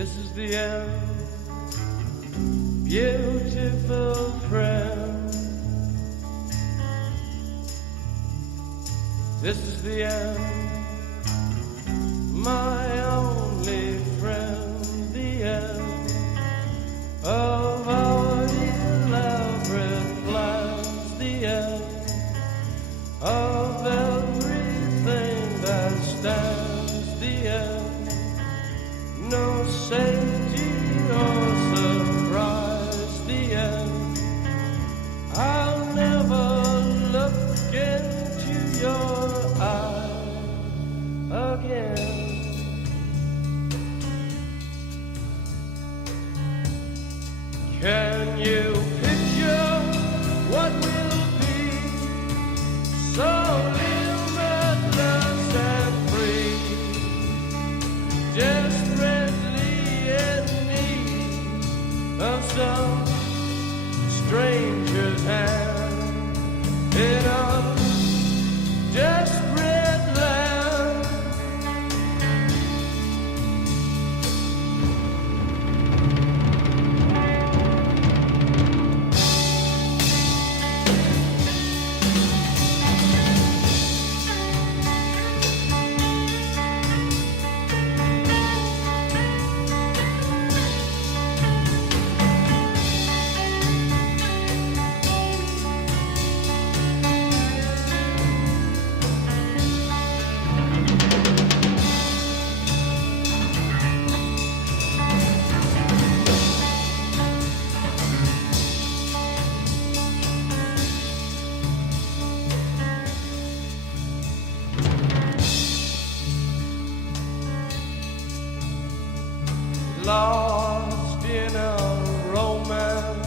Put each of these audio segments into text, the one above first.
This is the end, beautiful friend. This is the end, my only friend. The end of our elaborate plans. The end of everything that stands. The end, no safety or surprise. The end, I'll never look into your eyes again. Can you picture what will be so limitless and free? Desperately in need of some stranger's hand in a desperate land. Lost in a romance,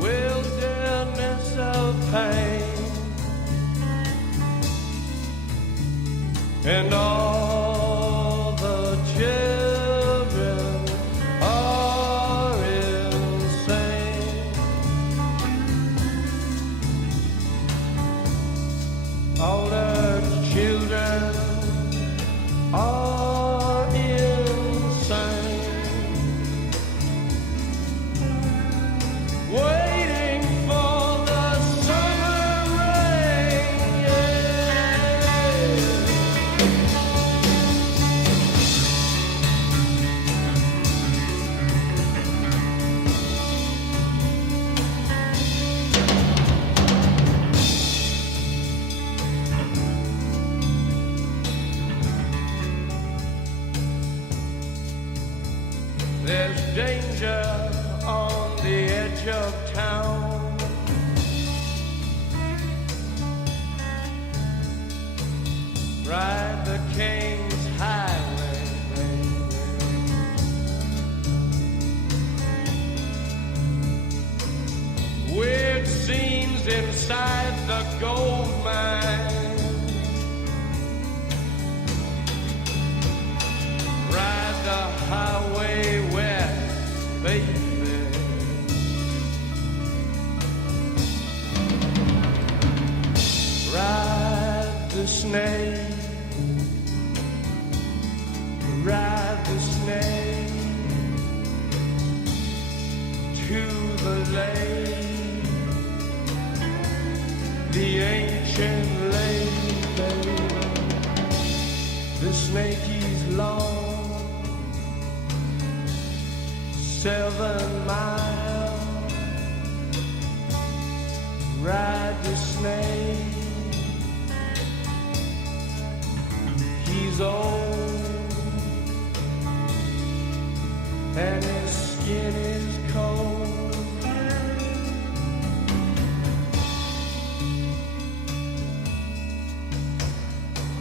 wilderness of pain, and all the children are insane. All the children are insane, waiting for the summer rain. There's danger on the edge of town. Ride the King's Highway, baby. Weird scenes inside the gold mine. Ride the highway west, baby. Ride the snake, ride the snake to the lake, the ancient lake, baby. The snake, he's long, 7 miles. Ride the snake, he's old and his skin is cold.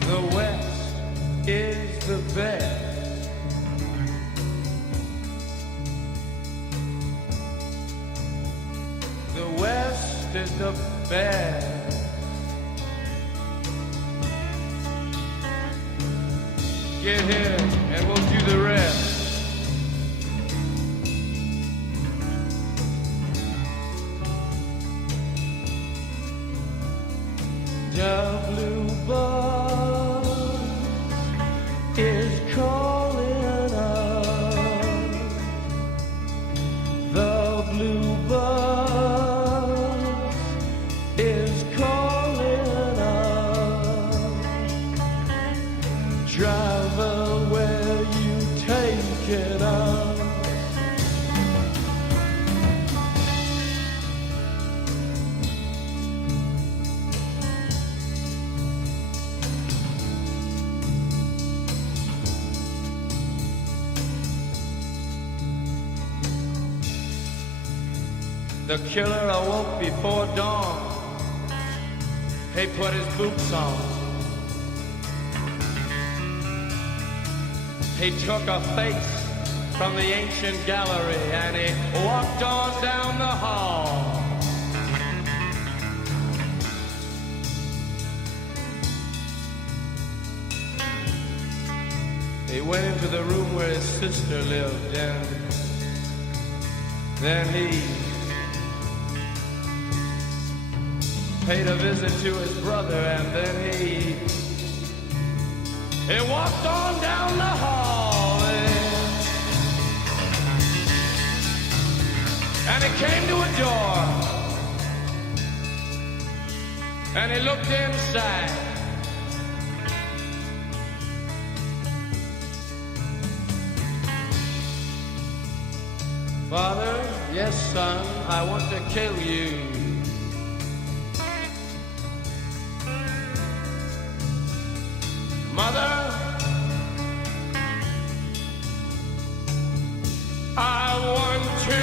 The West is the best. The West is the best. Get here and we'll do the rest. The blue bus is calling us. The killer awoke before dawn. He put his boots on. He took a face from the ancient gallery and he walked on down the hall. He went into the room where his sister lived, and then he paid a visit to his brother, and then he walked on down the hall, and he came to a door, and he looked inside. Father, yes, son, I want to kill you. Mother, I want to.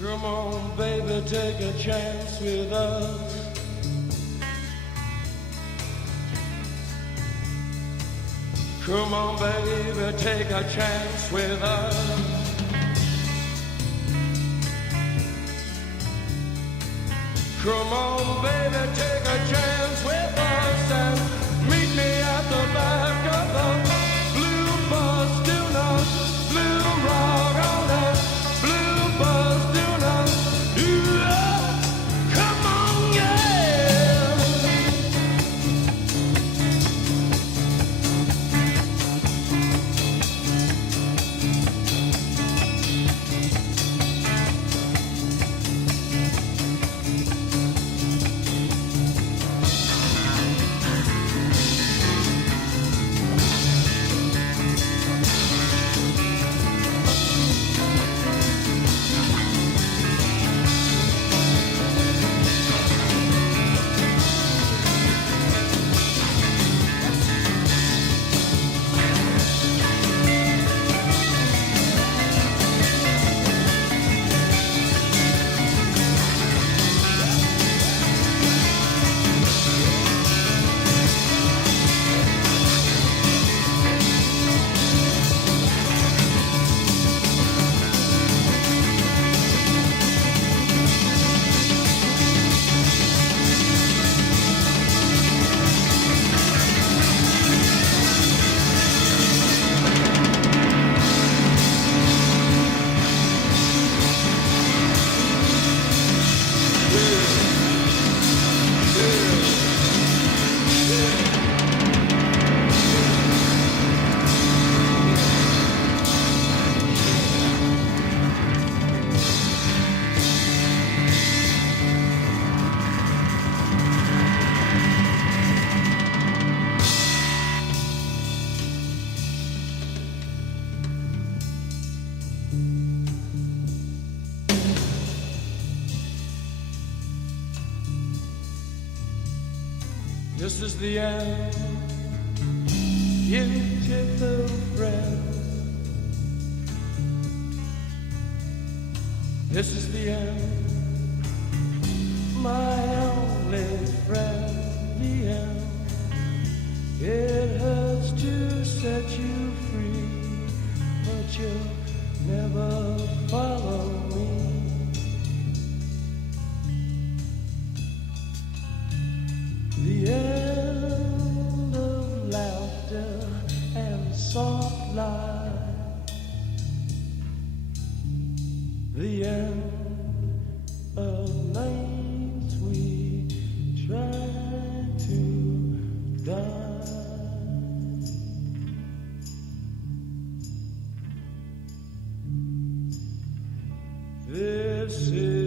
Come on, baby, take a chance with us. Come on, baby, take a chance with us. Come on, baby, take a chance with us and meet me at the back of the blue bus. Do not blue rock on that blue bus. Do not. Come on, yeah. This is the end, beautiful friend. This is the end, my only friend. The end. It hurts to set you free, but you'll never follow me. The end of laughter and soft light. The end of nights we try to die. city.